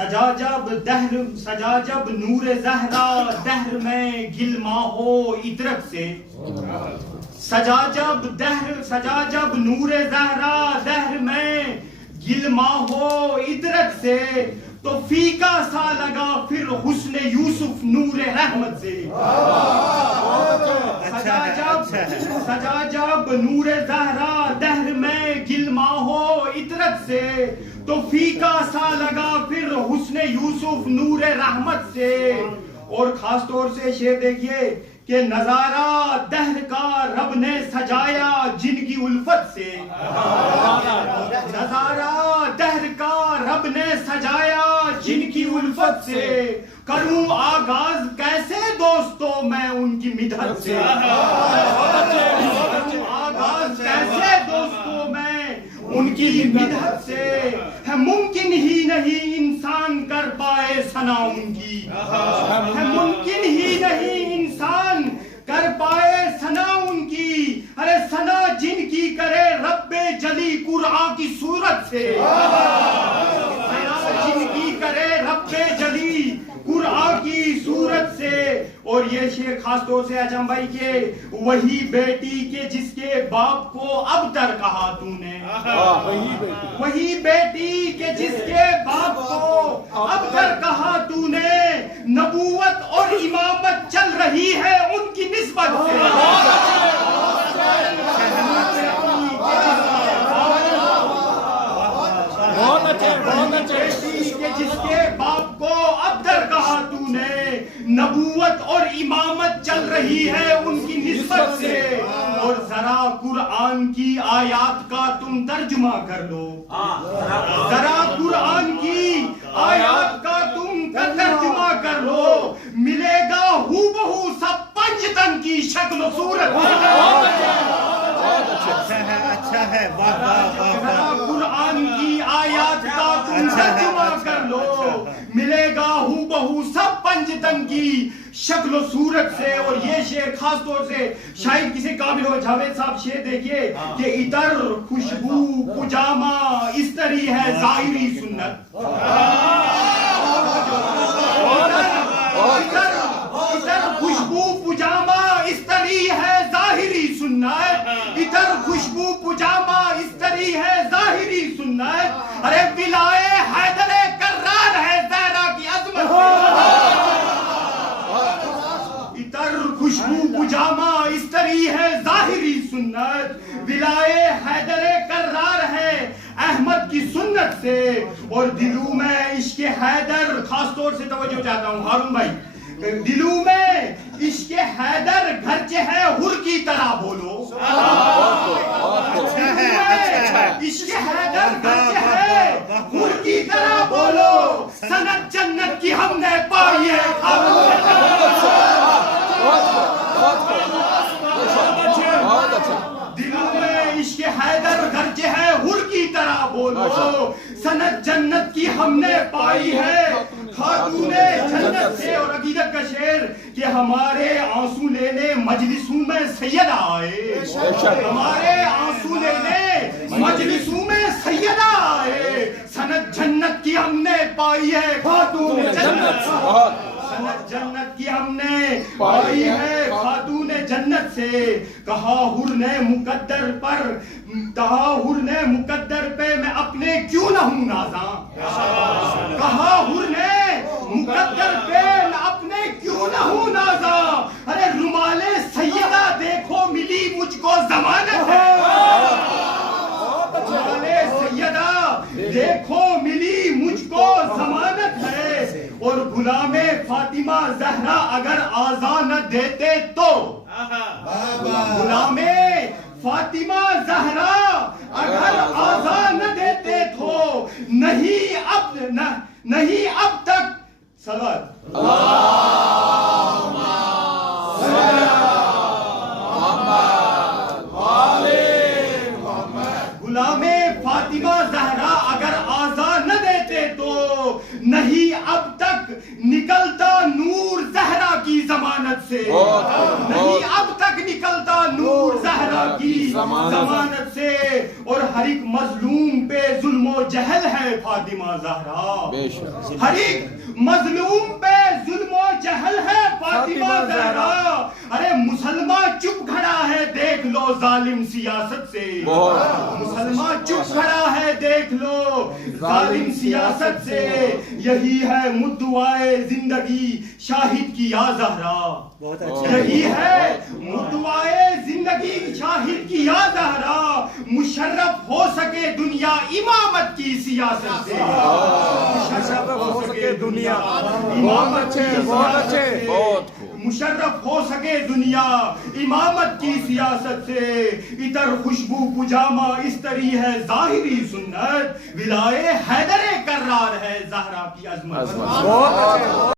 سجا جب نور زہرا دہر میں گلما ہو عطرت سے، سجا جب نور زہرا دہر میں گلما ہو عطرت سے، تو فیکا سا لگا پھر حسن یوسف نور رحمت سے۔ سجا جب نور زہرا دہر میں گلما ہو عطرت سے، تو فیکا سا لگا پھر حسن یوسف نور رحمت سے۔ اور خاص طور سے شعر دیکھیے کہ نظارہ دہر کا رب نے سجایا جن کی الفت سے، نظارہ دہر کا رب نے سجایا جن کی الفت سے، کروں آغاز کیسے دوستوں میں ان کی مدحت سے، آغاز کیسے دوستوں میں ان کی مدحت سے، ہے ممکن ہی نہیں انسان کر پائے ثنا ان کی، ہے ممکن ہی نہیں انسان کر پائے ثنا ان کی، ارے ثنا جن کی کرے رب جلی قرآن کی صورت سے، ثنا جن کی کرے رب جلی قرآن کی صورت سے۔ اور یہ شعر خاص طور سے اعظم بھائی کے وہی بیٹی کے جس کے باپ کو ابتر کہا تو نے، وہی بیٹی کے جس کے باپ کو ابتر کہا تو نے، نبوت اور امامت چل رہی ہے ان کی نسبت سے، جس کے باپ کو ابتر کہا تو نے، نبوت اور امامت چل رہی ہے ان کی نسبت سے۔ اور ذرا قرآن کی آیات کا تم ترجمہ کر لو، ذرا قرآن کی آیات کا تم ترجمہ کر لو، ملے گا ہو بہو سب پنجتن کی شکل و صورت۔ اچھا ہے، ذرا قرآن کی آیات کا تم ترجمہ کر لو، ملے گا ہو بہو سب پنجتن کی شکل و صورت سے۔ اور یہ شعر خاص طور سے شاید کسی قابل ہو، جاوید صاحب شعر دیکھیے کہ عطر خوشبو پجامہ استری ہے ظاہری سنت، عطر خوشبو پجامہ استری ہے ظاہری سنت، عطر خوشبو پجامہ استری ہے ظاہری سنت، ارے ولائے حیدر کرار ہے زہرا کی عظمت سے، عطر خوشبو پجامہ استری ہے ظاہری سنت، ولائے حیدر کرار ہے احمد کی سنت سے۔ اور دلوں میں عشق حیدر، خاص طور سے توجہ چاہتا ہوں ہارون بھائی، دلوں میں عشق حیدر گھرچہ ہے ہر کی طرح بولو، عشق حیدر گھرچہ ہے ہر کی طرح بولو، سند جنت کی ہم نے پائی ہے دلوں میں عشق حیدر گھرچہ ہے ہر کی طرح بولو، سند جنت کی ہم نے پائی ہے خاتون جنت سے۔ اور عقیدت کا شعر کہ ہمارے آنسو لینے مجلسوں میں سیدہ آئے، ہمارے آنسو لینے مجلسوں میں سیدہ آئے، سند جنت کی ہم نے پائی ہے خاتون جنت، سند جنت کی ہم نے پائی ہے خاتون جنت سے۔ کہا حر نے مقدر پہ میں اپنے کیوں نہ ہوں نازاں، کہا حر نے مقدر پہ میں اپنے کیوں نہ ہوں نازاں، ارے رومال سیدہ دیکھو ملی مجھ کو ضمانت ہے، رومال سیدہ دیکھو ملی مجھ کو ضمانت ہے۔ اور غلام فاطمہ زہرا اگر آزا نہ دیتے تو، غلام فاطمہ زہرا اگر آزا نہ دیتے تو، نہیں اب تک صلوات غلام فاطمہ زہرا اگر آزا نہ دیتے تو، نہیں اب تک نکلتا نور زہرا کی ضمانت سے، نہیں اب تک نکلتا نور زہرا کی ضمانت سے۔ اور ہر ایک مظلوم پہ ظلم و جہل ہے فاطمہ زہرا، ہر ایک مظلوم پہ ظلم و جہل ہے فاطمہ زہرا. ارے مسلمان چپ کھڑا ہے دیکھ لو ظالم سیاست سے، مسلمان چپ کھڑا ہے دیکھ لو ظالم سیاست سے. یہی ہے مدعائے زندگی شاہد کی یا زہرا، یہی ہے مدعائے زندگی شاہد کی یا زہرا. مشرف ہو سکے دنیا امامت کی سیاست سے، مشرف ہو سکے دنیا امامت کی سیاست سے، مشرف ہو سکے دنیا امامت کی سیاست سے. اتر خوشبو پجامہ استری ہے ظاہری سنت، ولائے حیدر کرار ہے زہرا کی عظمت.